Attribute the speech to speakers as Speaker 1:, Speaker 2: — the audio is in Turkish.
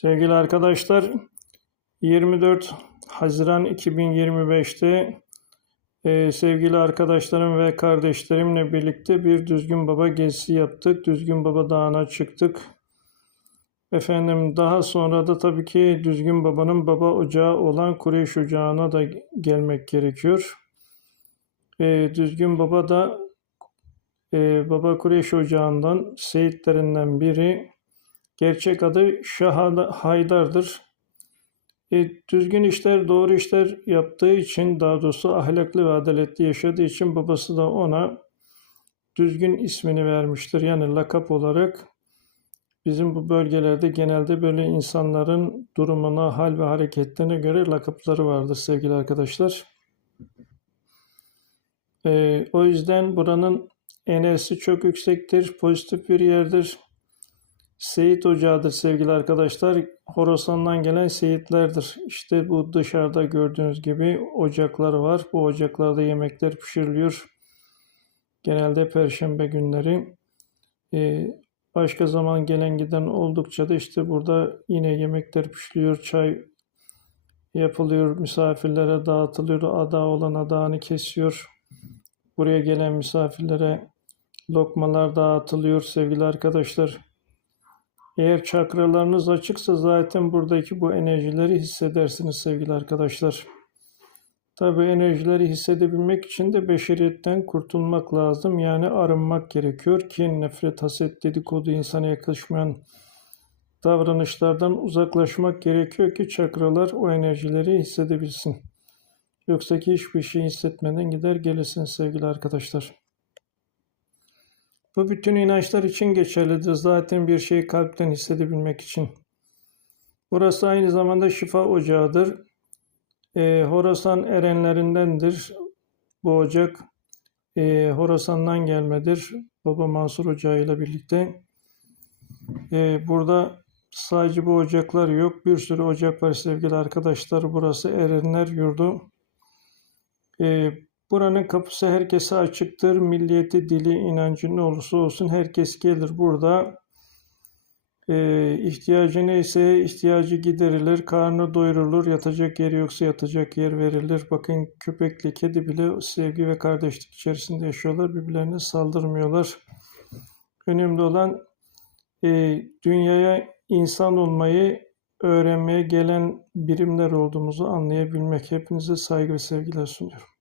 Speaker 1: Sevgili arkadaşlar, 24 Haziran 2025'te e, sevgili arkadaşlarım ve kardeşlerimle birlikte bir Düzgün Baba gezisi yaptık. Düzgün Baba Dağı'na çıktık. Efendim daha sonra da tabii ki Düzgün Baba'nın baba ocağı olan Kureyş Ocağı'na da gelmek gerekiyor. E, Düzgün Baba da e, Baba Kureyş Ocağı'ndan seyitlerinden biri. Gerçek adı Şah Haydar'dır. E, düzgün işler, doğru işler yaptığı için, daha doğrusu ahlaklı ve adaletli yaşadığı için babası da ona düzgün ismini vermiştir. Yani lakap olarak bizim bu bölgelerde genelde böyle insanların durumuna, hal ve hareketlerine göre lakapları vardır sevgili arkadaşlar. E, o yüzden buranın enerjisi çok yüksektir, pozitif bir yerdir. Seyit Ocağı'dır sevgili arkadaşlar. Horasan'dan gelen seyitlerdir. İşte bu dışarıda gördüğünüz gibi ocaklar var. Bu ocaklarda yemekler pişiriliyor. Genelde perşembe günleri. Ee, başka zaman gelen giden oldukça da işte burada yine yemekler pişiriyor. Çay yapılıyor. Misafirlere dağıtılıyor. Ada olan adağını kesiyor. Buraya gelen misafirlere lokmalar dağıtılıyor sevgili arkadaşlar. Eğer çakralarınız açıksa zaten buradaki bu enerjileri hissedersiniz sevgili arkadaşlar. Tabi enerjileri hissedebilmek için de beşeriyetten kurtulmak lazım. Yani arınmak gerekiyor. Kin, nefret, haset, dedikodu, insana yakışmayan davranışlardan uzaklaşmak gerekiyor ki çakralar o enerjileri hissedebilsin. Yoksa ki hiçbir şey hissetmeden gider gelirsiniz sevgili arkadaşlar. Bu bütün inançlar için geçerlidir. Zaten bir şeyi kalpten hissedebilmek için. Burası aynı zamanda şifa ocağıdır. E, Horasan erenlerindendir. Bu ocak e, Horasan'dan gelmedir. Baba Mansur Ocağı ile birlikte. E, burada sadece bu ocaklar yok. Bir sürü ocak var sevgili arkadaşlar. Burası Erenler Yurdu. E, Buranın kapısı herkese açıktır. Milliyeti, dili, inancı ne olursa olsun herkes gelir burada. Ee, ihtiyacı neyse ihtiyacı giderilir, karnı doyurulur, yatacak yer yoksa yatacak yer verilir. Bakın köpekle kedi bile sevgi ve kardeşlik içerisinde yaşıyorlar, birbirlerine saldırmıyorlar. Önemli olan e, dünyaya insan olmayı öğrenmeye gelen birimler olduğumuzu anlayabilmek. Hepinize saygı ve sevgiler sunuyorum.